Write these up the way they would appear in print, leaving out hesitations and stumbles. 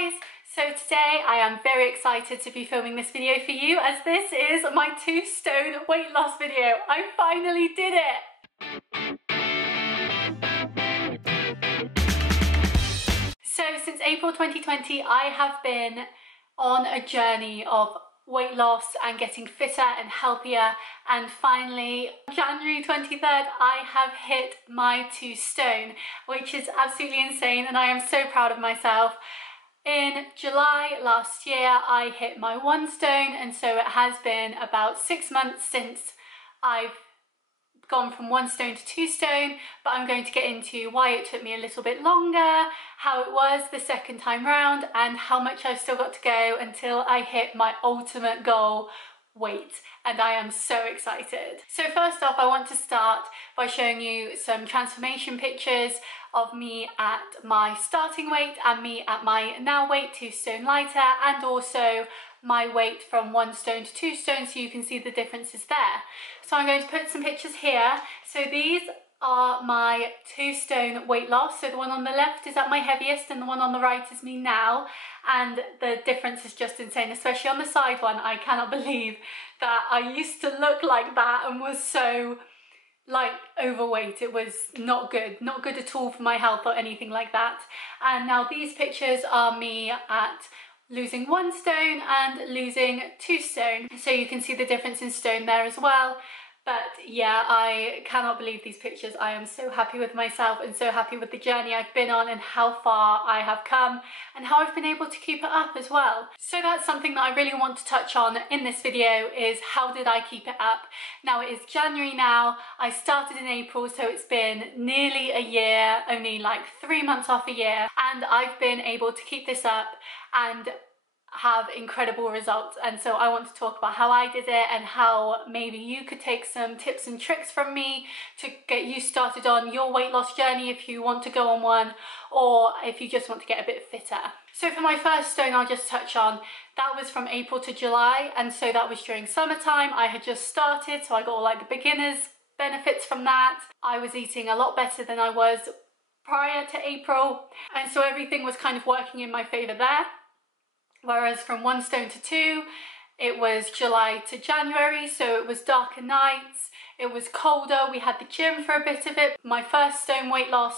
guys! So today I am very excited to be filming this video for you, as this is my 2 stone weight loss video. I finally did it! So since April 2020 I have been on a journey of weight loss and getting fitter and healthier, and finally January 23rd I have hit my 2 stone, which is absolutely insane and I am so proud of myself. In July last year I hit my 1 stone, and so it has been about 6 months since I've gone from 1 stone to 2 stone, but I'm going to get into why it took me a little bit longer, how it was the second time round, and how much I've still got to go until I hit my ultimate goal weight, and I am so excited. So first off, I want to start by showing you some transformation pictures of me at my starting weight and me at my now weight, 2 stone lighter, and also my weight from 1 stone to 2 stone, so you can see the differences there. So I'm going to put some pictures here. So these are my 2 stone weight loss. So the one on the left is at my heaviest and the one on the right is me now, and the difference is just insane, especially on the side one. I cannot believe that I used to look like that and was so like overweight. It was not good at all for my health or anything like that. And now these pictures are me at losing 1 stone and losing 2 stone, so you can see the difference in stone there as well. But yeah, I cannot believe these pictures. I am so happy with myself and so happy with the journey I've been on and how far I have come and how I've been able to keep it up as well. So that's something that I really want to touch on in this video, is how did I keep it up? Now it is January now. I started in April, so it's been nearly a year, only like 3 months off a year, and I've been able to keep this up and have incredible results. And so I want to talk about how I did it and how maybe you could take some tips and tricks from me to get you started on your weight loss journey if you want to go on one, or if you just want to get a bit fitter. So for my first stone, I'll just touch on, that was from April to July, and so that was during summertime. I had just started, so I got all like the beginners benefits from that. I was eating a lot better than I was prior to April, and so everything was kind of working in my favor there. Whereas from 1 stone to 2, it was July to January, so it was darker nights, it was colder, we had the gym for a bit of it. My first stone weight loss,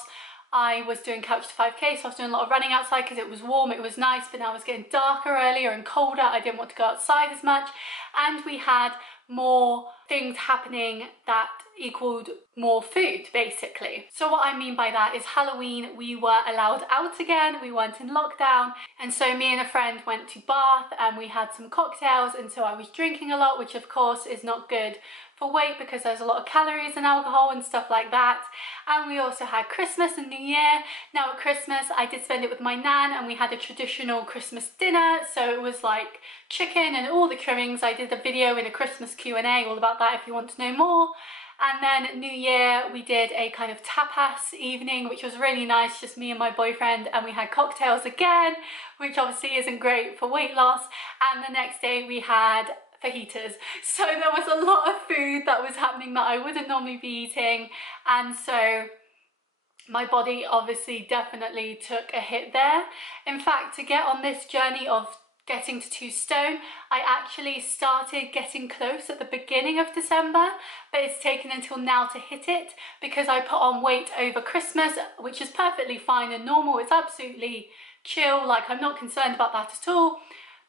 I was doing couch to 5k, so I was doing a lot of running outside because it was warm, it was nice, but now it was getting darker earlier and colder. I didn't want to go outside as much, and we had more things happening that equaled more food, basically. So what I mean by that is Halloween, we were allowed out again, we weren't in lockdown, and so me and a friend went to Bath and we had some cocktails, and so I was drinking a lot, which of course is not good for weight because there's a lot of calories and alcohol and stuff like that. And we also had Christmas and New Year. Now at Christmas I did spend it with my nan, and we had a traditional Christmas dinner, so it was like chicken and all the trimmings. I did a video in a Christmas Q&A all about that if you want to know more. And then New Year we did a kind of tapas evening, which was really nice, just me and my boyfriend, and we had cocktails again, which obviously isn't great for weight loss. And the next day we had fajitas, so there was a lot of food that was happening that I wouldn't normally be eating, and so my body obviously definitely took a hit there. In fact, to get on this journey of getting to 2 stone, I actually started getting close at the beginning of December, but it's taken until now to hit it because I put on weight over Christmas, which is perfectly fine and normal. It's absolutely chill, like I'm not concerned about that at all.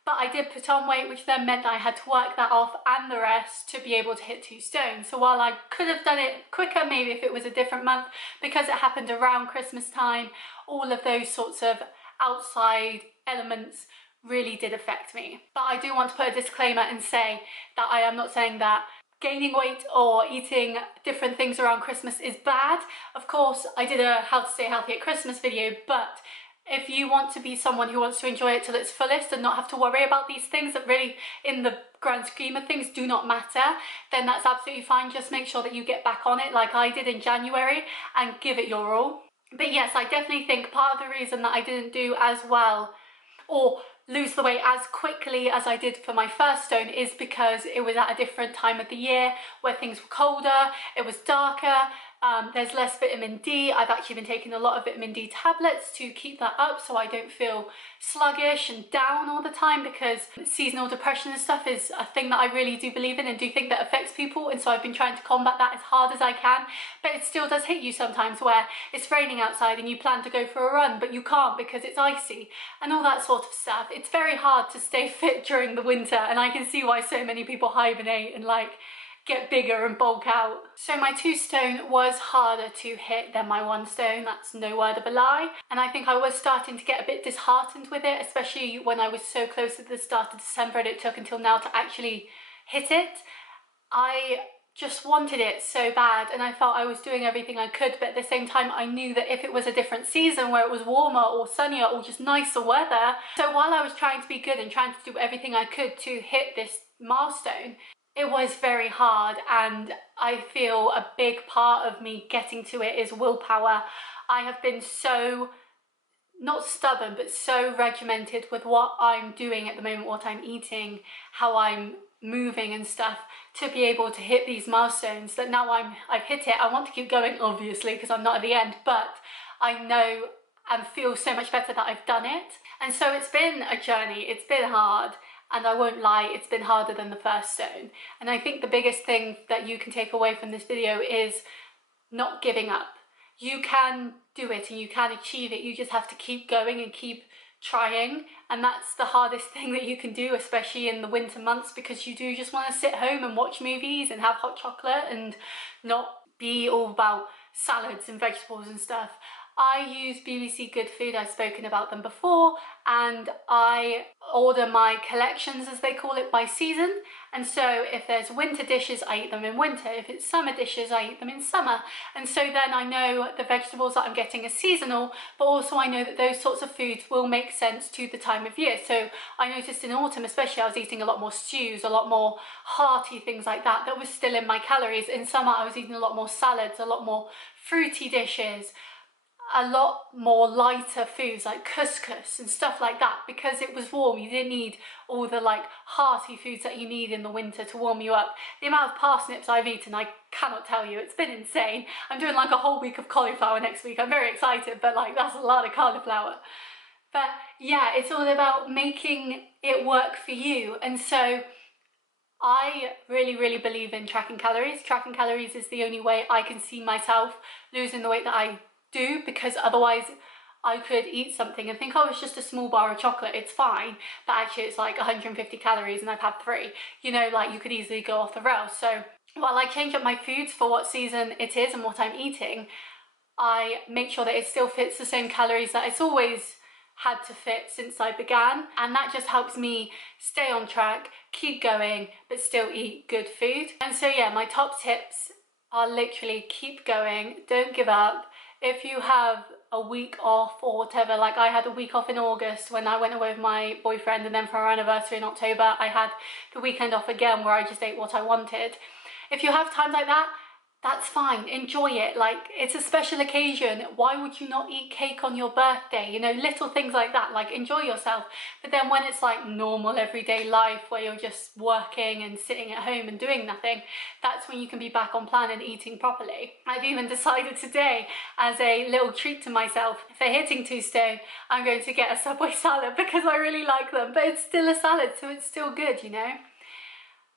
But I did put on weight, which then meant that I had to work that off and the rest to be able to hit 2 stone. So while I could have done it quicker, maybe if it was a different month, because it happened around Christmas time, all of those sorts of outside elements really did affect me. But I do want to put a disclaimer and say that I am not saying that gaining weight or eating different things around Christmas is bad. Of course, I did a how to stay healthy at Christmas video, but if you want to be someone who wants to enjoy it till its fullest and not have to worry about these things that really, in the grand scheme of things, do not matter, then that's absolutely fine. Just make sure that you get back on it like I did in January and give it your all. But yes, I definitely think part of the reason that I didn't do as well or lose the weight as quickly as I did for my first stone is because it was at a different time of the year where things were colder, it was darker. There's less vitamin D. I've actually been taking a lot of vitamin D tablets to keep that up so I don't feel sluggish and down all the time, because seasonal depression and stuff is a thing that I really do believe in and do think that affects people, and so I've been trying to combat that as hard as I can. But it still does hit you sometimes, where it's raining outside and you plan to go for a run but you can't because it's icy and all that sort of stuff. It's very hard to stay fit during the winter, and I can see why so many people hibernate and like get bigger and bulk out. So my 2 stone was harder to hit than my 1 stone, that's no word of a lie. And I think I was starting to get a bit disheartened with it, especially when I was so close at the start of December and it took until now to actually hit it. I just wanted it so bad and I felt I was doing everything I could, but at the same time I knew that if it was a different season where it was warmer or sunnier or just nicer weather, so while I was trying to be good and trying to do everything I could to hit this milestone, it was very hard, and I feel a big part of me getting to it is willpower. I have been so, not stubborn, but so regimented with what I'm doing at the moment, what I'm eating, how I'm moving and stuff, to be able to hit these milestones, that now I've hit it. I want to keep going, obviously, because I'm not at the end, but I know and feel so much better that I've done it. And so it's been a journey, it's been hard. And I won't lie, it's been harder than the 1st stone. And I think the biggest thing that you can take away from this video is not giving up. You can do it and you can achieve it. You just have to keep going and keep trying. And that's the hardest thing that you can do, especially in the winter months, because you do just want to sit home and watch movies and have hot chocolate and not be all about salads and vegetables and stuff. I use BBC Good Food, I've spoken about them before, and I order my collections, as they call it, by season. And so if there's winter dishes, I eat them in winter. If it's summer dishes, I eat them in summer. And so then I know the vegetables that I'm getting are seasonal, but also I know that those sorts of foods will make sense to the time of year. So I noticed in autumn especially I was eating a lot more stews, a lot more hearty things like that, that was still in my calories. In summer I was eating a lot more salads, a lot more fruity dishes, a lot more lighter foods like couscous and stuff like that, because it was warm. You didn't need all the like hearty foods that you need in the winter to warm you up. The amount of parsnips I've eaten, I cannot tell you, it's been insane. I'm doing like a whole week of cauliflower next week. I'm very excited, but like that's a lot of cauliflower. But yeah, it's all about making it work for you. And so I really believe in tracking calories. Tracking calories is the only way I can see myself losing the weight that I do, because otherwise I could eat something and think, oh, it's just a small bar of chocolate, it's fine, but actually it's like 150 calories and I've had 3. You know, like you could easily go off the rails. So while I change up my foods for what season it is and what I'm eating, I make sure that it still fits the same calories that it's always had to fit since I began, and that just helps me stay on track, keep going, but still eat good food. And so yeah, my top tips are literally keep going, don't give up. If you have a week off or whatever, like I had a week off in August when I went away with my boyfriend, and then for our anniversary in October I had the weekend off again where I just ate what I wanted. If you have times like that, that's fine, enjoy it. Like, it's a special occasion, why would you not eat cake on your birthday? You know, little things like that, like enjoy yourself. But then when it's like normal everyday life where you're just working and sitting at home and doing nothing, that's when you can be back on plan and eating properly. I've even decided today, as a little treat to myself, for hitting 2 stone, I'm going to get a Subway salad because I really like them, but it's still a salad, so it's still good, you know?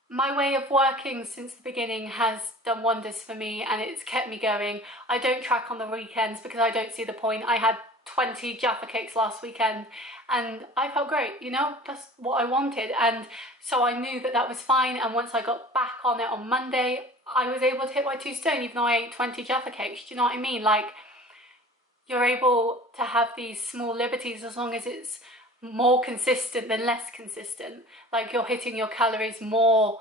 My way of working since the beginning has done wonders for me, and it's kept me going. I don't track on the weekends because I don't see the point. I had 20 Jaffa cakes last weekend and I felt great, you know, that's what I wanted. And so I knew that that was fine, and once I got back on it on Monday, I was able to hit my 2 stone even though I ate 20 Jaffa cakes. Do you know what I mean? Like, you're able to have these small liberties as long as it's more consistent than less consistent. Like, you're hitting your calories more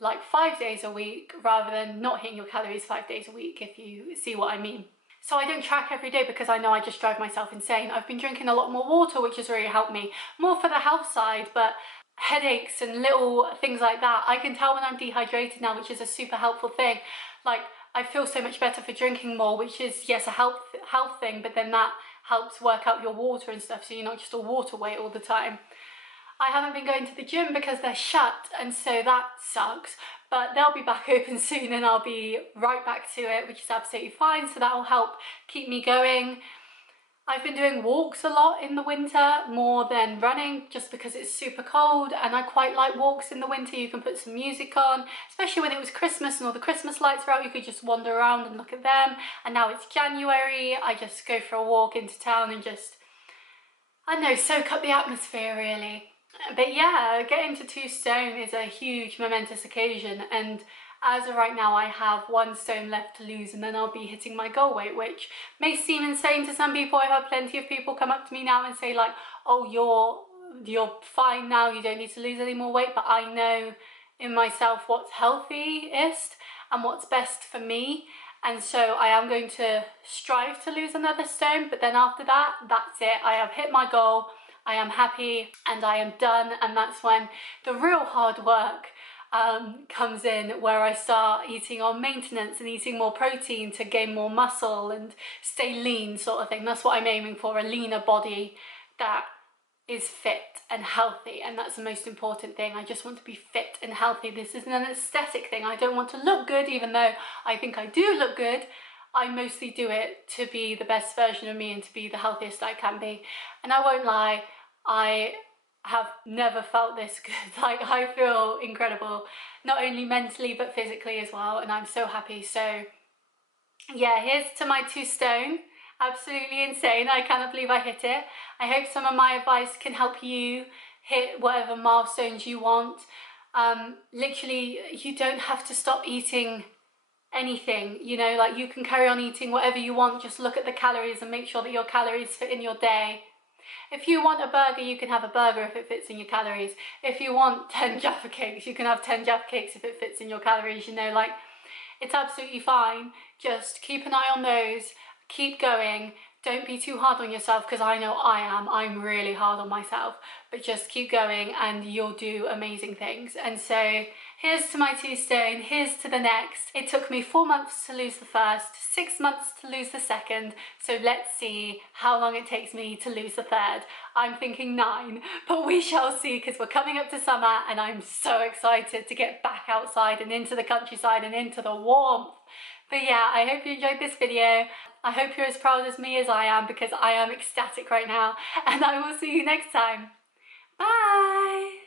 like 5 days a week rather than not hitting your calories 5 days a week, if you see what I mean. So I don't track every day because I know I just drive myself insane. I've been drinking a lot more water, which has really helped me, more for the health side, but headaches and little things like that, I can tell when I'm dehydrated now, which is a super helpful thing. Like, I feel so much better for drinking more, which is, yes, a health thing, but then that helps work out your water and stuff, so you're not just a water weight all the time. I haven't been going to the gym because they're shut, and so that sucks. But they'll be back open soon and I'll be right back to it, which is absolutely fine. So that will help keep me going. I've been doing walks a lot in the winter, more than running, just because it's super cold, and I quite like walks in the winter. You can put some music on, especially when it was Christmas and all the Christmas lights are out. You could just wander around and look at them. And now it's January, I just go for a walk into town and just, I don't know, soak up the atmosphere really. But yeah, getting to 2 stone is a huge momentous occasion, and as of right now I have 1 stone left to lose and then I'll be hitting my goal weight, which may seem insane to some people. I've had plenty of people come up to me now and say like, oh, you're fine now, you don't need to lose any more weight. But I know in myself what's healthiest and what's best for me, and so I am going to strive to lose another stone. But then after that, that's it. I have hit my goal, I am happy and I am done, and that's when the real hard work comes in, where I start eating on maintenance and eating more protein to gain more muscle and stay lean, sort of thing. That's what I'm aiming for, a leaner body that is fit and healthy, and that's the most important thing. I just want to be fit and healthy. This isn't an aesthetic thing. I don't want to look good, even though I think I do look good. I mostly do it to be the best version of me and to be the healthiest I can be. And I won't lie, I have never felt this good. Like, I feel incredible, not only mentally but physically as well, and I'm so happy. So yeah, here's to my 2 stone. Absolutely insane. I cannot believe I hit it. I hope some of my advice can help you hit whatever milestones you want. Literally, you don't have to stop eating anything, you know, like you can carry on eating whatever you want. Just look at the calories and make sure that your calories fit in your day. If you want a burger, you can have a burger if it fits in your calories. If you want 10 Jaffa cakes, you can have 10 Jaffa cakes if it fits in your calories, you know, like, it's absolutely fine. Just keep an eye on those, keep going. Don't be too hard on yourself, because I know I'm really hard on myself, but just keep going and you'll do amazing things. And so here's to my 2 stone, here's to the next. It took me 4 months to lose the first, 6 months to lose the second, so let's see how long it takes me to lose the third. I'm thinking 9, but we shall see, because we're coming up to summer and I'm so excited to get back outside and into the countryside and into the warmth. But yeah, I hope you enjoyed this video. I hope you're as proud as me as I am, because I am ecstatic right now, and I will see you next time. Bye!